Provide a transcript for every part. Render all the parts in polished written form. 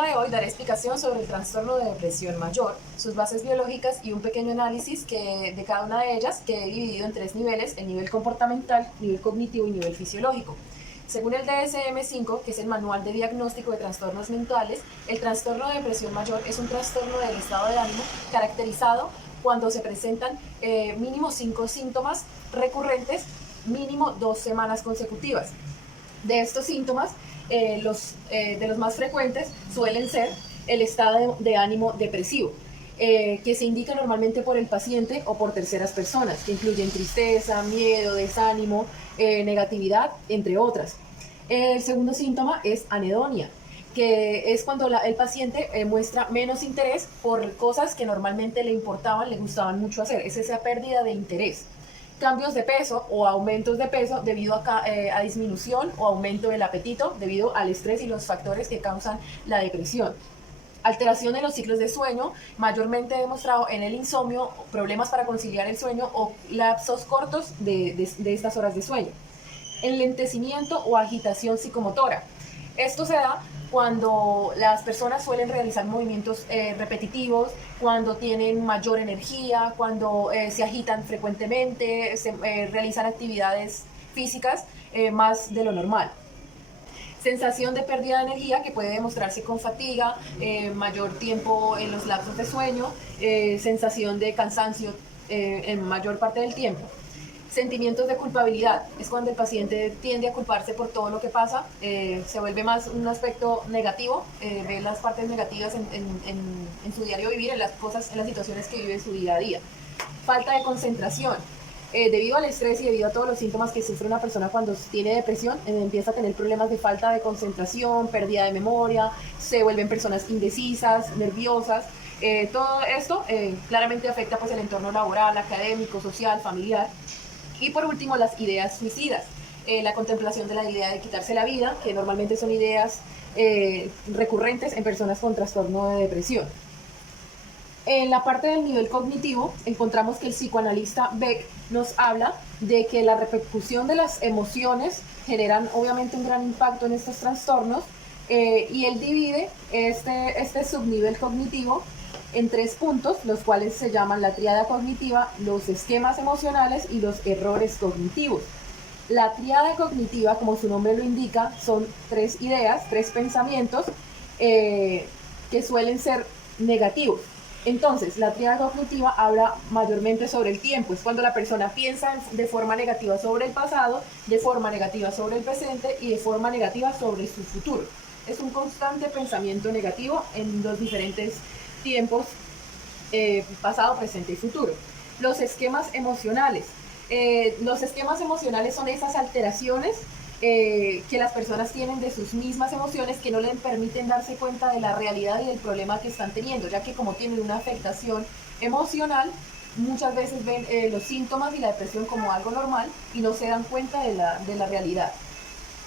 día de hoy daré explicación sobre el trastorno de depresión mayor, sus bases biológicas y un pequeño análisis de cada una de ellas que he dividido en tres niveles: el nivel comportamental, nivel cognitivo y nivel fisiológico. Según el DSM-5, que es el Manual de Diagnóstico de Trastornos Mentales, el trastorno de depresión mayor es un trastorno del estado de ánimo caracterizado cuando se presentan mínimo 5 síntomas recurrentes, mínimo 2 semanas consecutivas. De estos síntomas, de los más frecuentes suelen ser el estado de ánimo depresivo, que se indica normalmente por el paciente o por terceras personas, que incluyen tristeza, miedo, desánimo, negatividad, entre otras. El segundo síntoma es anedonia, que es cuando el paciente muestra menos interés por cosas que normalmente le importaban, le gustaban mucho hacer. Es esa pérdida de interés. Cambios de peso o aumentos de peso debido a disminución o aumento del apetito debido al estrés y los factores que causan la depresión. Alteración en los ciclos de sueño, mayormente demostrado en el insomnio, problemas para conciliar el sueño o lapsos cortos de estas horas de sueño. Enlentecimiento o agitación psicomotora. Esto se da cuando las personas suelen realizar movimientos repetitivos, cuando tienen mayor energía, cuando se agitan frecuentemente, realizan actividades físicas más de lo normal. Sensación de pérdida de energía, que puede demostrarse con fatiga, mayor tiempo en los lapsos de sueño, sensación de cansancio en mayor parte del tiempo. Sentimientos de culpabilidad, es cuando el paciente tiende a culparse por todo lo que pasa, se vuelve más un aspecto negativo, ve las partes negativas en su diario vivir, en las cosas, en las situaciones que vive en su día a día. Falta de concentración. Debido al estrés y debido a todos los síntomas que sufre una persona cuando tiene depresión, empieza a tener problemas de falta de concentración, pérdida de memoria, se vuelven personas indecisas, nerviosas. Todo esto claramente afecta pues, el entorno laboral, académico, social, familiar. Y por último, las ideas suicidas. La contemplación de la idea de quitarse la vida, que normalmente son ideas recurrentes en personas con trastorno de depresión. En la parte del nivel cognitivo, encontramos que el psicoanalista Beck nos habla de que la repercusión de las emociones generan obviamente un gran impacto en estos trastornos, y él divide este subnivel cognitivo en 3 puntos, los cuales se llaman la tríada cognitiva, los esquemas emocionales y los errores cognitivos. La tríada cognitiva, como su nombre lo indica, son 3 ideas, 3 pensamientos que suelen ser negativos. Entonces, la tríada cognitiva habla mayormente sobre el tiempo. Es cuando la persona piensa de forma negativa sobre el pasado, de forma negativa sobre el presente y de forma negativa sobre su futuro. Es un constante pensamiento negativo en los diferentes tiempos, pasado, presente y futuro. Los esquemas emocionales. Los esquemas emocionales son esas alteraciones que las personas tienen de sus mismas emociones, que no les permiten darse cuenta de la realidad y del problema que están teniendo, ya que como tienen una afectación emocional, muchas veces ven los síntomas y la depresión como algo normal y no se dan cuenta de la realidad.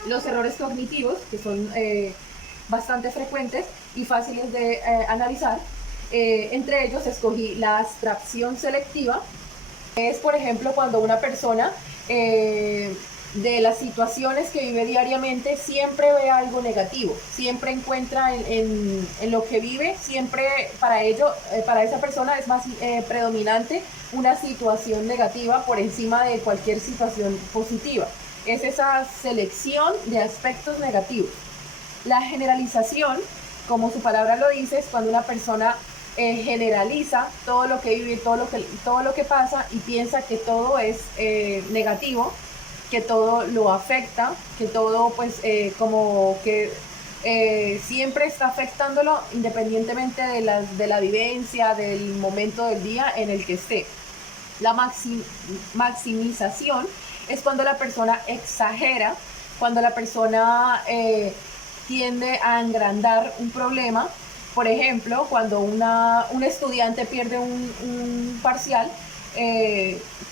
Los errores cognitivos, que son bastante frecuentes y fáciles de analizar. Entre ellos escogí la abstracción selectiva. Es, por ejemplo, cuando una persona de las situaciones que vive diariamente siempre ve algo negativo, siempre encuentra en lo que vive, siempre para esa persona es más predominante una situación negativa por encima de cualquier situación positiva. Es esa selección de aspectos negativos. La generalización, como su palabra lo dice, es cuando una persona generaliza todo lo que vive, todo lo que pasa y piensa que todo es negativo, que todo lo afecta, que todo pues como que siempre está afectándolo independientemente de la vivencia, del momento del día en el que esté. La maximización es cuando la persona exagera, cuando la persona tiende a engrandar un problema. Por ejemplo, cuando un estudiante pierde un parcial,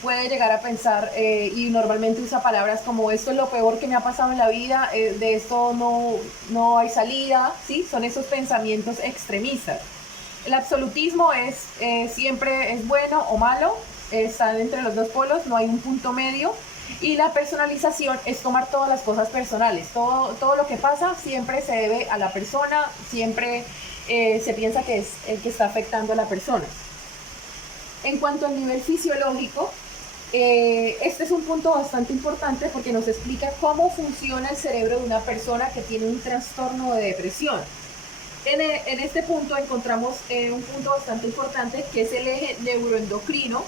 puede llegar a pensar, y normalmente usa palabras como esto es lo peor que me ha pasado en la vida, de esto no hay salida, ¿sí? Son esos pensamientos extremistas. El absolutismo siempre es bueno o malo, están entre los dos polos, no hay un punto medio. Y la personalización es tomar todas las cosas personales. Todo lo que pasa siempre se debe a la persona, siempre se piensa que es el que está afectando a la persona. En cuanto al nivel fisiológico, este es un punto bastante importante porque nos explica cómo funciona el cerebro de una persona que tiene un trastorno de depresión. En este punto encontramos un punto bastante importante que es el eje neuroendocrino.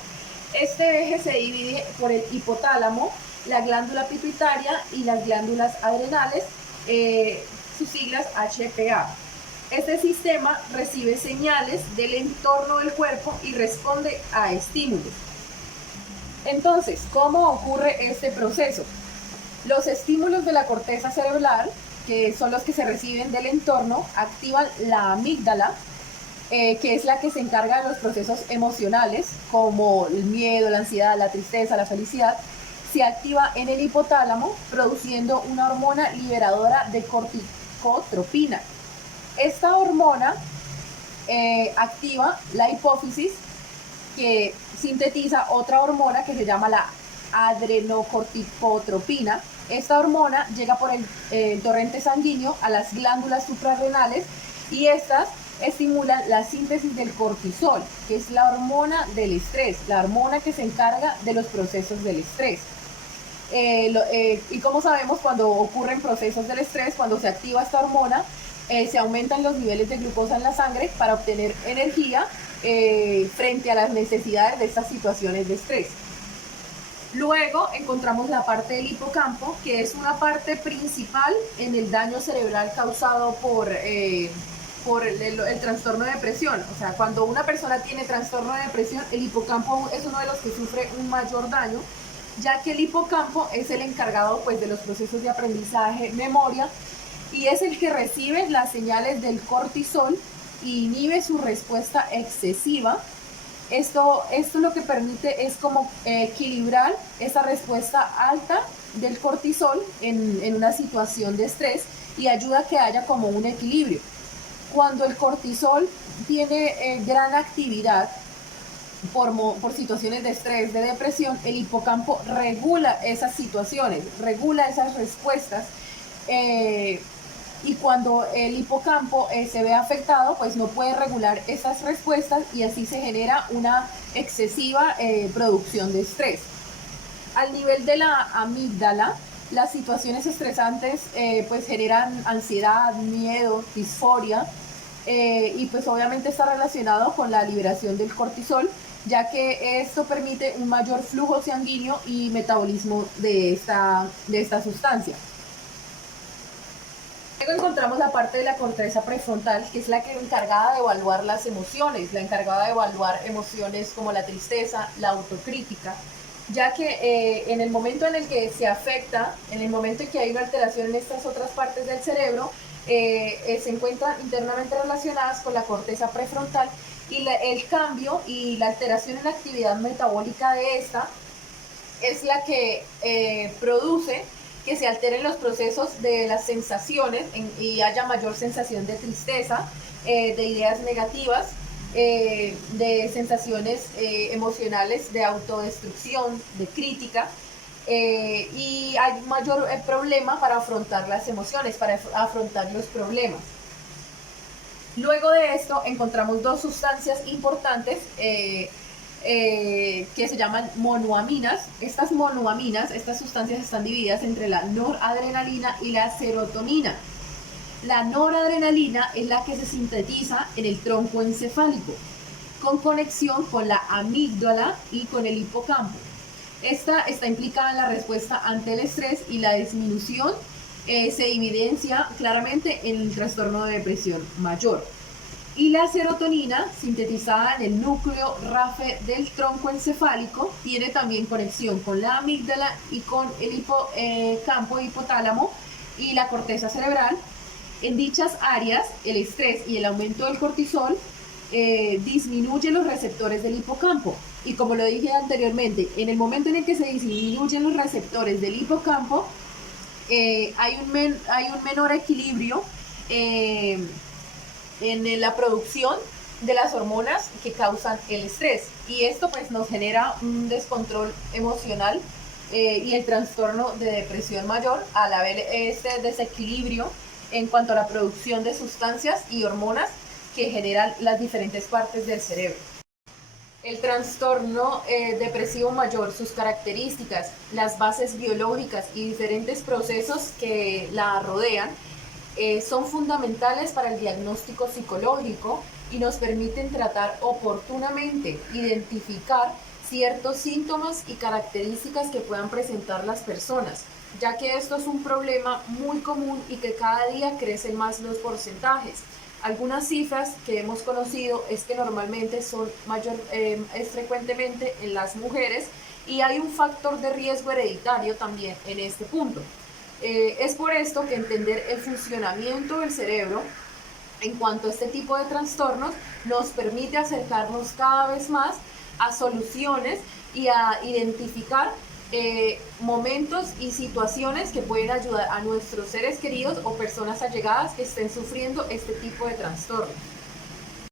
Este eje se divide por el hipotálamo, la glándula pituitaria y las glándulas adrenales, sus siglas HPA. Este sistema recibe señales del entorno del cuerpo y responde a estímulos. Entonces, ¿cómo ocurre este proceso? Los estímulos de la corteza cerebral, que son los que se reciben del entorno, activan la amígdala, que es la que se encarga de los procesos emocionales, como el miedo, la ansiedad, la tristeza, la felicidad. Se activa en el hipotálamo, produciendo una hormona liberadora de corticotropina. Esta hormona activa la hipófisis, que sintetiza otra hormona que se llama la adrenocorticotropina. Esta hormona llega por el torrente sanguíneo a las glándulas suprarrenales y estas estimulan la síntesis del cortisol, que es la hormona del estrés, la hormona que se encarga de los procesos del estrés. Y como sabemos, cuando ocurren procesos del estrés, cuando se activa esta hormona, se aumentan los niveles de glucosa en la sangre para obtener energía frente a las necesidades de estas situaciones de estrés. Luego encontramos la parte del hipocampo, que es una parte principal en el daño cerebral causado por el trastorno de depresión. O sea, cuando una persona tiene trastorno de depresión, el hipocampo es uno de los que sufre un mayor daño, ya que el hipocampo es el encargado pues, de los procesos de aprendizaje, memoria, y es el que recibe las señales del cortisol y inhibe su respuesta excesiva. Esto lo que permite es como equilibrar esa respuesta alta del cortisol en una situación de estrés y ayuda a que haya como un equilibrio. Cuando el cortisol tiene gran actividad por situaciones de estrés, de depresión, el hipocampo regula esas situaciones, regula esas respuestas. Y cuando el hipocampo se ve afectado, pues no puede regular esas respuestas y así se genera una excesiva producción de estrés. Al nivel de la amígdala, las situaciones estresantes pues generan ansiedad, miedo, disforia y pues obviamente está relacionado con la liberación del cortisol, ya que esto permite un mayor flujo sanguíneo y metabolismo de esta sustancia. Luego encontramos la parte de la corteza prefrontal, que es la que es encargada de evaluar las emociones, la encargada de evaluar emociones como la tristeza, la autocrítica, ya que en el momento en el que se afecta, en el momento en que hay una alteración en estas otras partes del cerebro, se encuentran internamente relacionadas con la corteza prefrontal y el cambio y la alteración en la actividad metabólica de esta es la que produce que se alteren los procesos de las sensaciones y haya mayor sensación de tristeza, de ideas negativas, de sensaciones emocionales de autodestrucción, de crítica, y hay mayor problema para afrontar las emociones, para afrontar los problemas. Luego de esto encontramos dos sustancias importantes que se llaman monoaminas. Estas monoaminas, estas sustancias están divididas entre la noradrenalina y la serotonina. La noradrenalina es la que se sintetiza en el tronco encefálico, con conexión con la amígdala y con el hipocampo. Esta está implicada en la respuesta ante el estrés y la disminución se evidencia claramente en el trastorno de depresión mayor. Y la serotonina, sintetizada en el núcleo RAFE del tronco encefálico, tiene también conexión con la amígdala y con el hipocampo, hipotálamo y la corteza cerebral. En dichas áreas, el estrés y el aumento del cortisol disminuyen los receptores del hipocampo. Y como lo dije anteriormente, en el momento en el que se disminuyen los receptores del hipocampo, hay un menor equilibrio en la producción de las hormonas que causan el estrés, y esto pues nos genera un descontrol emocional y el trastorno de depresión mayor al haber este desequilibrio en cuanto a la producción de sustancias y hormonas que generan las diferentes partes del cerebro. El trastorno depresivo mayor, sus características, las bases biológicas y diferentes procesos que la rodean son fundamentales para el diagnóstico psicológico y nos permiten tratar oportunamente, identificar ciertos síntomas y características que puedan presentar las personas, ya que esto es un problema muy común y que cada día crecen más los porcentajes. Algunas cifras que hemos conocido es que normalmente es frecuentemente en las mujeres y hay un factor de riesgo hereditario también en este punto. Es por esto que entender el funcionamiento del cerebro en cuanto a este tipo de trastornos nos permite acercarnos cada vez más a soluciones y a identificar momentos y situaciones que pueden ayudar a nuestros seres queridos o personas allegadas que estén sufriendo este tipo de trastorno.